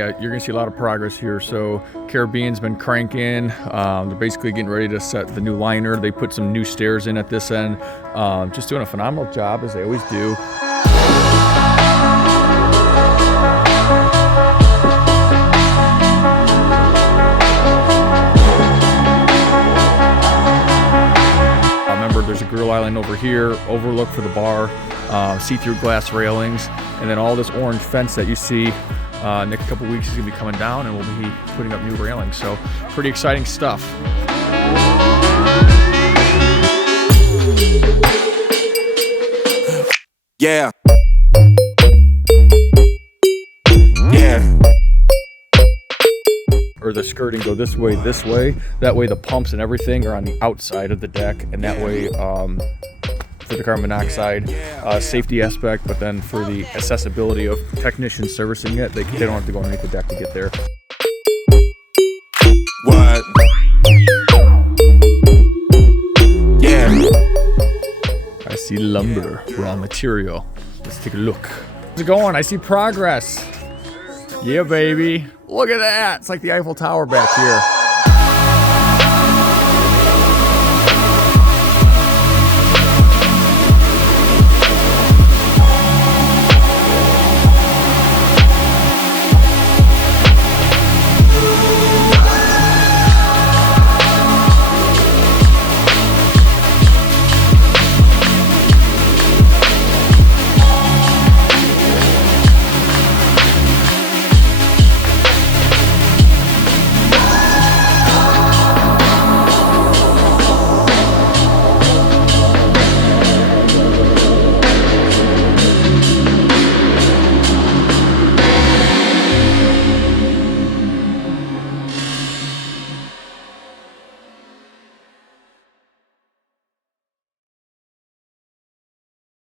Yeah, you're gonna see a lot of progress here. So Caribbean's been cranking. They're basically getting ready to set the new liner. They put some new stairs in at this end. Just doing a phenomenal job, as they always do. Remember, there's a grill island over here, overlook for the bar, see-through glass railings, and then all this orange fence that you see. Next couple weeks is gonna be coming down, and we'll be putting up new railings. So pretty exciting stuff. Yeah. Yeah. Or the skirting go this way. That way the pumps and everything are on the outside of the deck, and that way for the carbon monoxide safety aspect, but then for the accessibility of technicians servicing it, they don't have to go underneath the deck to get there. What? Yeah. I see lumber, raw material. Let's take a look. How's it going? I see progress. Yeah, baby. Look at that. It's like the Eiffel Tower back here.